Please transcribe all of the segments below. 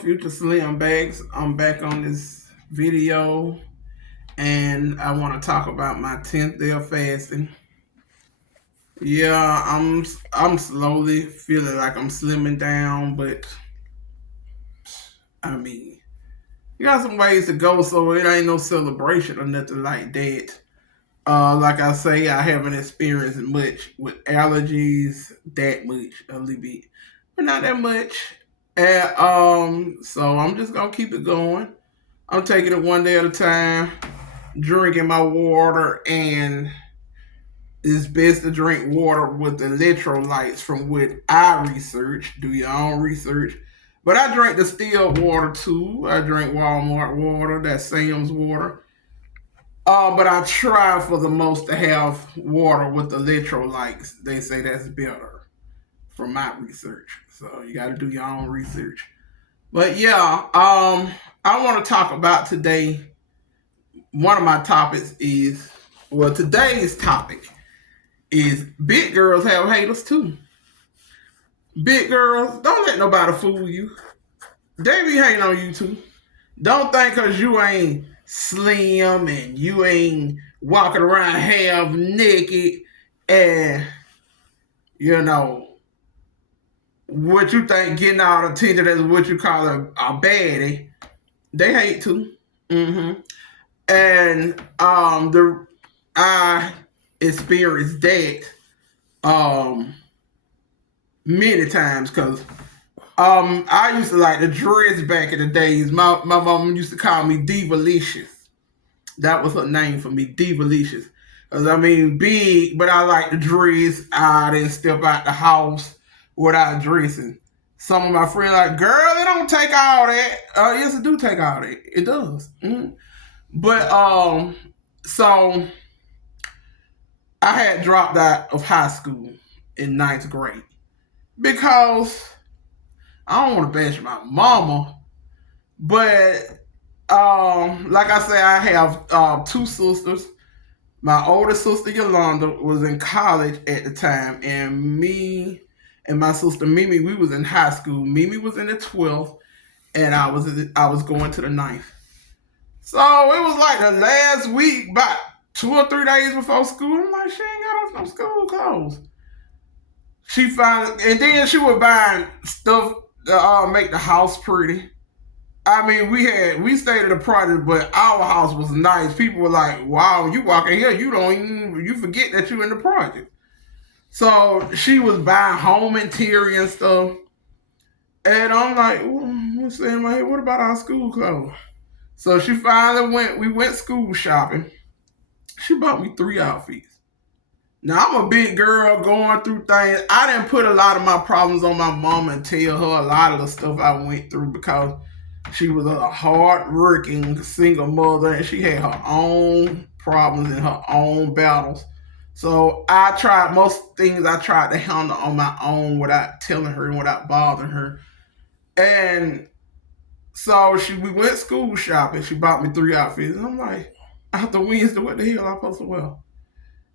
Future Slim Bags. I'm back on this video and I want to talk about my 10th day of fasting. Yeah, I'm slowly feeling like I'm slimming down, but I mean, you got some ways to go, so it ain't no celebration or nothing like that. Like I say, I haven't experienced much with allergies, that much, a little bit, but not that much. And so I'm just gonna keep it going. I'm taking it one day at a time, drinking my water, and it's best to drink water with electrolytes from what I research. Do your own research. But I drink distilled water too. I drink Walmart water, that's Sam's water. But I try for the most to have water with electrolytes. They say that's better from my research. So you got to do your own research. But yeah, I want to talk about today. One of my topics is, well, today's topic is big girls have haters too. Big girls, don't let nobody fool you. They be hating on you too. Don't think because you ain't slim and you ain't walking around half naked and, you know, what you think getting all the attention is what you call a baddie. They hate too. Mm-hmm. And I experienced that many times because I used to like the dress back in the days. My mom used to call me Divalicious. That was her name for me, Divalicious. Cause I mean big, but I like the dress. I didn't step out the house without dressing. Some of my friends like, girl, it don't take all that. Yes, it do take all that. It does. Mm-hmm. But so I had dropped out of high school in ninth grade because I don't want to bash my mama, but like I say, I have two sisters. My older sister Yolanda was in college at the time, and me and my sister Mimi, we was in high school. Mimi was in the 12th, and I was going to the ninth. So it was like the last week, about 2 or 3 days before school. I'm like, she ain't got on no school clothes. She finally, and then she was buying stuff to make the house pretty. I mean, we stayed at a project, but our house was nice. People were like, "Wow, you walk in here, you forget that you in the project." So she was buying home interior and stuff, and I'm like, "I'm saying, like, what about our school clothes?" So she finally went. We went school shopping. She bought me 3 outfits. Now I'm a big girl going through things. I didn't put a lot of my problems on my mom and tell her a lot of the stuff I went through because she was a hard-working single mother and she had her own problems and her own battles. So I tried most things I tried to handle on my own without telling her and without bothering her. And so we went school shopping. She bought me 3 outfits. And I'm like, after Wednesday, what the hell am I supposed to wear?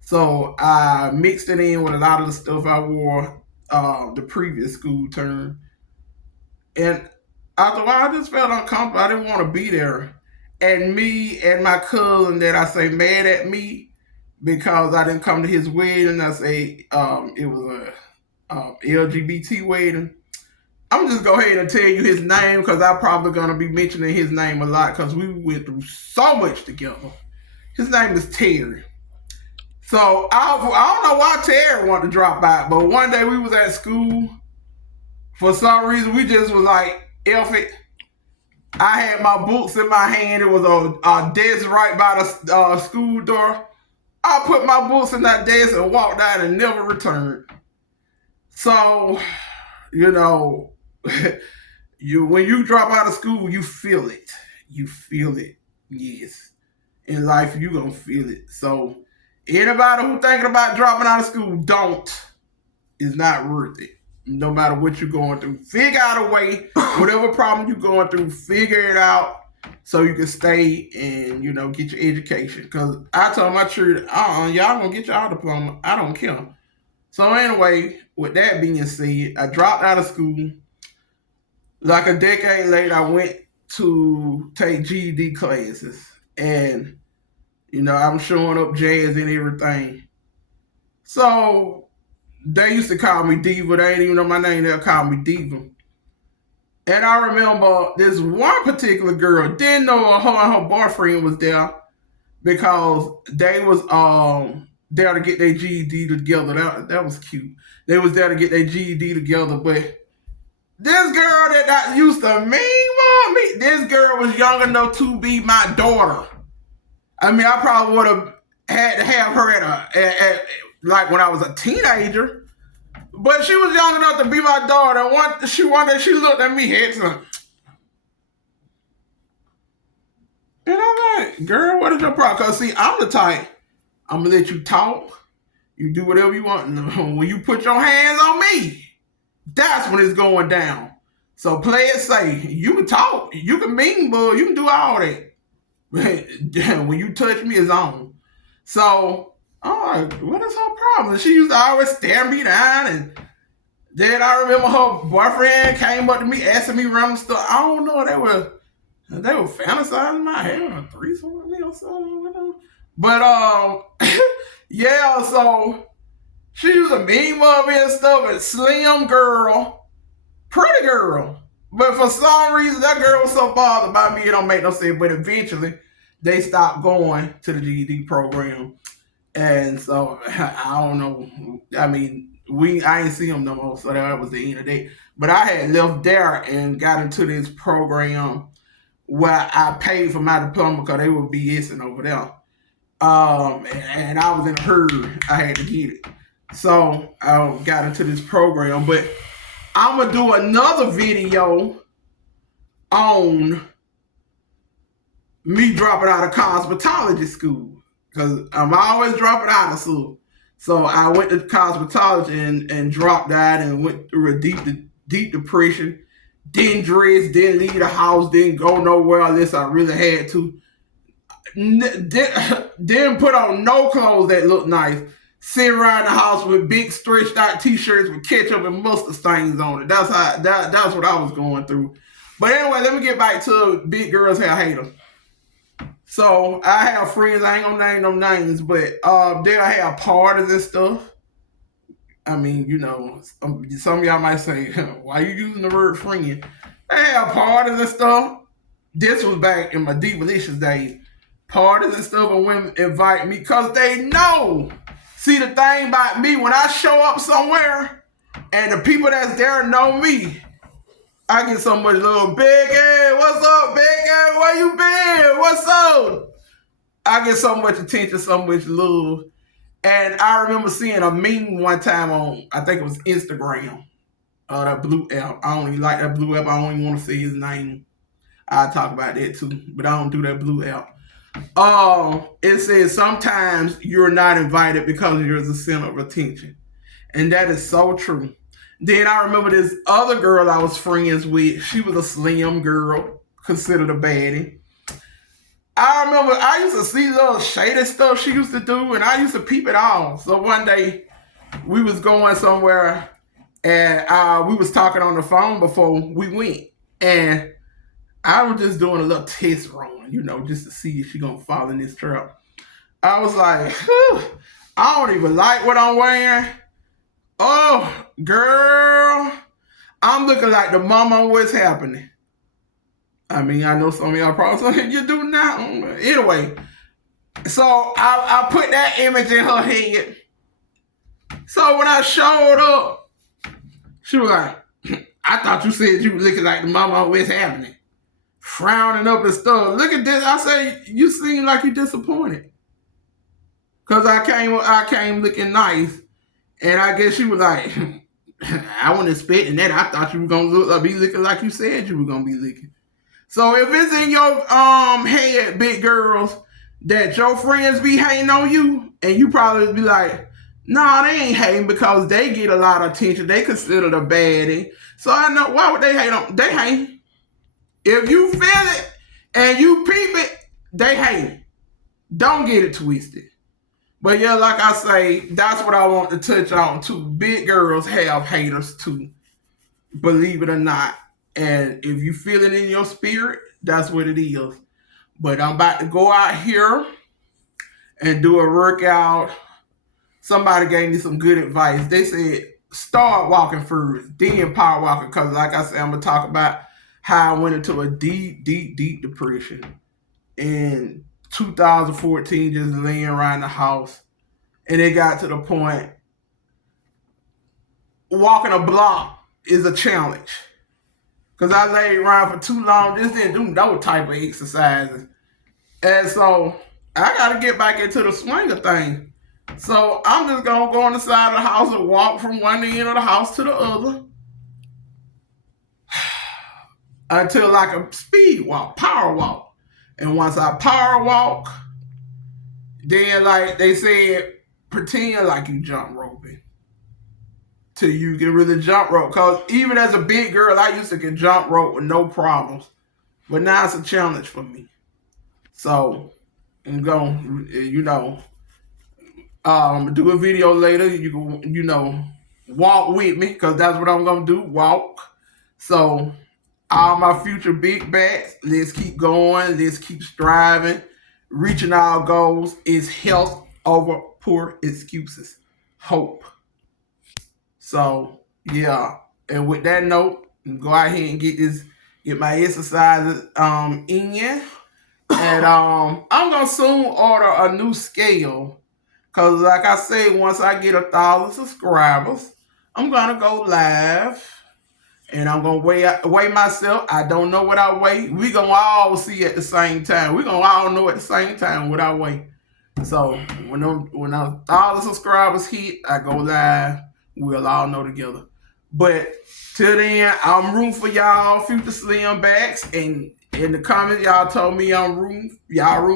So I mixed it in with a lot of the stuff I wore the previous school term. And after a while, I just felt uncomfortable. I didn't want to be there. And me and my cousin that I say mad at me because I didn't come to his wedding. I say it was a LGBT wedding. I'm just go ahead and tell you his name because I'm probably gonna be mentioning his name a lot because we went through so much together. His name is Terry. So I don't know why Terry wanted to drop out, but one day we was at school. For some reason, we just was like, F it. I had my books in my hand. It was a desk right by the school door. I put my books in that desk and walked out and never returned. So, you know, when you drop out of school, you feel it. You feel it. Yes. In life, you gonna feel it. So anybody who thinking about dropping out of school, don't. It's not worth it. No matter what you're going through, figure out a way. Whatever problem you're going through, figure it out so you can stay and get your education. Because I told my church, y'all gonna get y'all diploma. I don't care. So anyway, with that being said, I dropped out of school. Like a decade later, I went to take GED classes, and I'm showing up jazz and everything. So they used to call me Diva. They didn't even know my name. They'll call me Diva. And I remember this one particular girl didn't know her and her boyfriend was there because they was there to get their GED together. That was cute. They was there to get their GED together, but this girl that used to mean me, this girl was young enough to be my daughter. I mean, I probably would have had to have her at like when I was a teenager, but she was young enough to be my daughter. One day she looked at me, head to, and I'm like, girl, what is your problem? Because see, I'm the type, I'm gonna let you talk. You do whatever you want. When you put your hands on me, that's when it's going down. So play it safe. You can talk, you can mean, but you can do all that. When you touch me, it's on. So I'm like, what is her problem? She used to always stare me down, and then I remember her boyfriend came up to me asking me random stuff. I don't know, they were fantasizing my head on a threesome with me or something. But yeah, so she was a mean mother and stuff, and slim girl, pretty girl. But for some reason, that girl was so bothered by me, it don't make no sense. But eventually, they stopped going to the GED program. And so, I don't know. I mean, I ain't see them no more, so that was the end of that. But I had left there and got into this program where I paid for my diploma because they were BSing over there. And I was in a hurry. I had to get it. So I got into this program. But I'm going to do another video on me dropping out of cosmetology school. Because I'm always dropping out of school. So I went to cosmetology and dropped out and went through a deep depression. Didn't dress, didn't leave the house, didn't go nowhere unless I really had to. Didn't put on no clothes that looked nice. Sitting around the house with big stretched out t-shirts with ketchup and mustard stains on it. That's what I was going through. But anyway, let me get back to big girls have haters. So I have friends, I ain't gonna name no names, but they'll have parties and stuff. I mean, some of y'all might say, why are you using the word friend? They have parties and stuff. This was back in my Divalicious days. Parties and stuff, and women invite me because they know. See, the thing about me, when I show up somewhere and the people that's there know me, I get so much love. Big A, what's up, Big A? Where you been? What's up? I get so much attention, so much love. And I remember seeing a meme one time on, I think it was Instagram, that blue app. I don't even like that blue app. I don't even want to say his name. I'll talk about that too, but I don't do that blue app. It says sometimes you're not invited because you're the center of attention. And that is so true. Then I remember this other girl I was friends with. She was a slim girl, considered a baddie. I remember I used to see little shady stuff she used to do, and I used to peep it all. So one day we was going somewhere, and we was talking on the phone before we went, and I was just doing a little test run, just to see if she gonna fall in this trap. I was like, I don't even like what I'm wearing. Oh, girl, I'm looking like the mama on What's Happening. I mean, I know some of y'all probably say, you do now. Anyway, so I put that image in her head. So when I showed up, she was like, I thought you said you were looking like the mama on What's Happening. Frowning up and stuff. Look at this. I say, you seem like you're disappointed. Because I came looking nice. And I guess she was like, I wasn't expecting that. I thought you were going to be looking like you said you were going to be looking. So if it's in your head, big girls, that your friends be hating on you, and you probably be like, nah, they ain't hating because they get a lot of attention. They considered a baddie. So I know, why would they hate on? They hate. If you feel it and you peep it, they hate. Don't get it twisted. But yeah, like I say, that's what I want to touch on too. Big girls have haters too. Believe it or not. And if you feel it in your spirit, that's what it is. But I'm about to go out here and do a workout. Somebody gave me some good advice. They said start walking first, then power walking. Because like I said, I'm gonna talk about how I went into a deep, deep, deep depression in 2014, just laying around the house. And it got to the point walking a block is a challenge. Because I laid around for too long, just didn't do no type of exercises. And so I got to get back into the swing of things. So I'm just going to go on the side of the house and walk from one end of the house to the other until like a speed walk, power walk. And once I power walk, then like they said, pretend like you jump roping till you can really jump rope. Because even as a big girl, I used to get jump rope with no problems. But now it's a challenge for me. So I'm going, do a video later. You can, walk with me because that's what I'm going to do, walk. So all my future big backs, let's keep going. Let's keep striving. Reaching our goals is health over poor excuses. Hope. So, yeah. And with that note, go out here and get my exercises in. And I'm going to soon order a new scale. Because like I said, once I get 1,000 subscribers, I'm going to go live. And I'm going to weigh myself. I don't know what I weigh. We going to all see at the same time. We going to all know at the same time what I weigh. So when 1,000 subscribers hit, I go live. We'll all know together. But till then, I'm rooting for y'all, future slim backs. And in the comments, y'all told me y'all room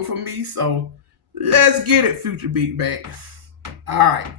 for me. So let's get it, future big backs. All right.